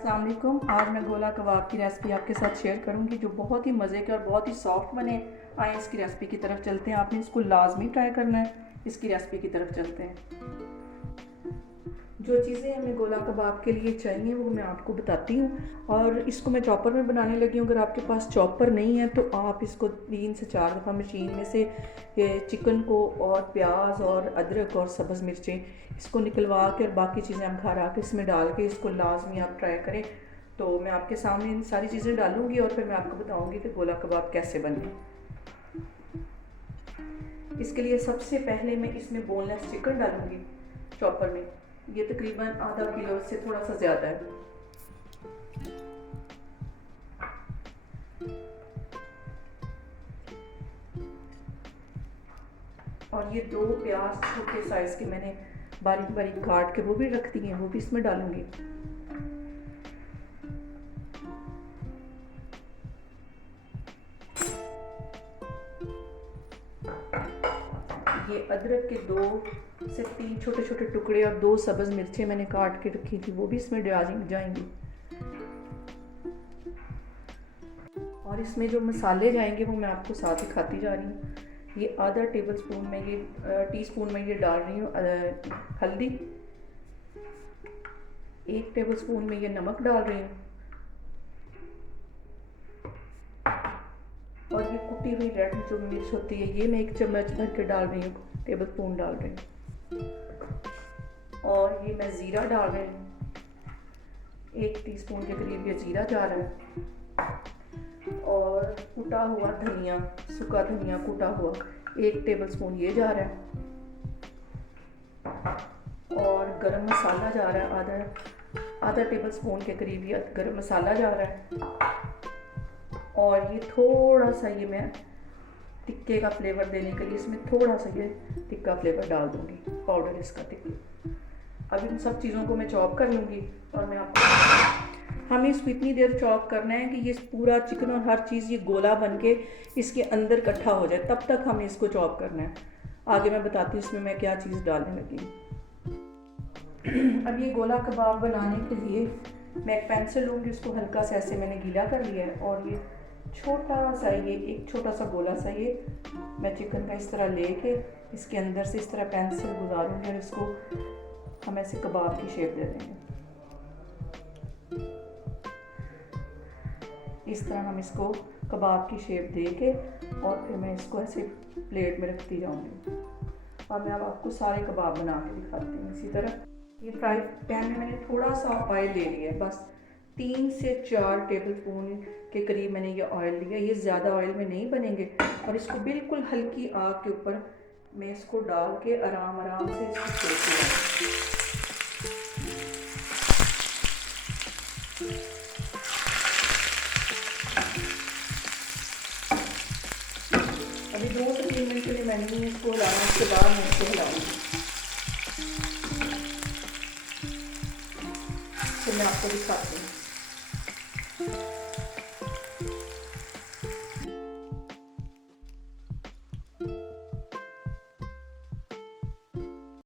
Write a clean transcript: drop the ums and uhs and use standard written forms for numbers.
अस्सलाम वालेकुम। आज मैं गोला कबाब की रेसिपी आपके साथ शेयर करूंगी जो बहुत ही मज़े के और बहुत ही सॉफ्ट बने। आए इसकी रेसिपी की तरफ चलते हैं। आपने इसको लाजमी ट्राई करना है। इसकी रेसिपी की तरफ चलते हैं। जो चीज़ें हमें गोला कबाब के लिए चाहिए वो मैं आपको बताती हूँ। और इसको मैं चॉपर में बनाने लगी हूँ। अगर आपके पास चॉपर नहीं है तो आप इसको 3 से 4 दफ़ा मशीन में से चिकन को और प्याज और अदरक और सब्ज़ मिर्चें इसको निकलवा के और बाकी चीज़ें हम घर आके इसमें डाल के इसको लाजमी आप ट्राई करें। तो मैं आपके सामने इन सारी चीज़ें डालूँगी और फिर मैं आपको बताऊँगी कि गोला कबाब कैसे बने। इसके लिए सबसे पहले मैं इसमें बोनलेस चिकन डालूँगी चॉपर में। ये तकरीबन आधा किलो से थोड़ा सा ज़्यादा है। और ये 2 प्याज छोटे साइज़ के मैंने बारीक बारीक काट के वो भी रख दिए हैं, वो भी इसमें डालूंगी। ये अदरक के 2 से 3 छोटे छोटे टुकड़े और 2 सब्ज़ मिर्चें मैंने काट के रखी थी, वो भी इसमें जाएंगी। और इसमें जो मसाले जाएंगे वो मैं आपको साथ ही खाती जा रही हूँ। ये आधा टेबल स्पून में ये टीस्पून में ये डाल रही हूँ हल्दी। 1 टेबल स्पून में ये नमक डाल रही हूँ। और ये कुटी हुई रेड जो मिर्च होती है ये मैं 1 चम्मच भर के डाल रही हूँ, टेबल स्पून डाल रही हूँ। और ये मैं ज़ीरा डाल रही हूँ, 1 टीस्पून के करीब ये ज़ीरा जा रहा है। और कुटा हुआ धनिया, सूखा धनिया कुटा हुआ 1 टेबल स्पून ये जा रहा है। और गरम मसाला जा रहा है, आधा टेबल स्पून के करीब ये गरम मसाला जा रहा है। और ये थोड़ा सा ये मैं टिक्के का फ्लेवर देने के लिए इसमें थोड़ा सा ये टिक्का फ्लेवर डाल दूंगी, पाउडर इसका टिक्का। अब इन सब चीज़ों को मैं चॉप कर लूँगी। और मैं आपको हमें इसको इतनी देर चॉप करना है कि ये पूरा चिकन और हर चीज़ ये गोला बन के इसके अंदर इकट्ठा हो जाए, तब तक हमें इसको चॉप करना है। आगे मैं बताती हूँ इसमें मैं क्या चीज़ डालने लगी। अब ये गोला कबाब बनाने के लिए मैं एक पेंसिल लूँगी, इसको हल्का सा ऐसे मैंने गीला कर लिया है। और ये छोटा सा ये एक छोटा सा गोला सा ये मैं चिकन का इस तरह लेके इसके अंदर से इस तरह पेंसिल गुजारूँगी और इसको हम ऐसे कबाब की शेप दे देंगे। इस तरह हम इसको कबाब की शेप दे के और फिर मैं इसको ऐसे प्लेट में रखती जाऊँगी। और मैं अब आपको सारे कबाब बना के दिखाती हूँ। इसी तरह ये फ्राई पैन में मैंने थोड़ा सा ऑयल ले लिया है, बस 3 से 4 टेबल स्पून के करीब मैंने ये ऑयल लिया। ये ज़्यादा ऑयल में नहीं बनेंगे। और इसको बिल्कुल हल्की आग के ऊपर मैं इसको डाल के आराम से इसको सेक लूँगी। अभी 2 से 3 मिनट के लिए मैंने इसको हिलाना, उसके बाद मैं इसको हिलाऊंगी। फिर मैं आपको दिखाती हूँ।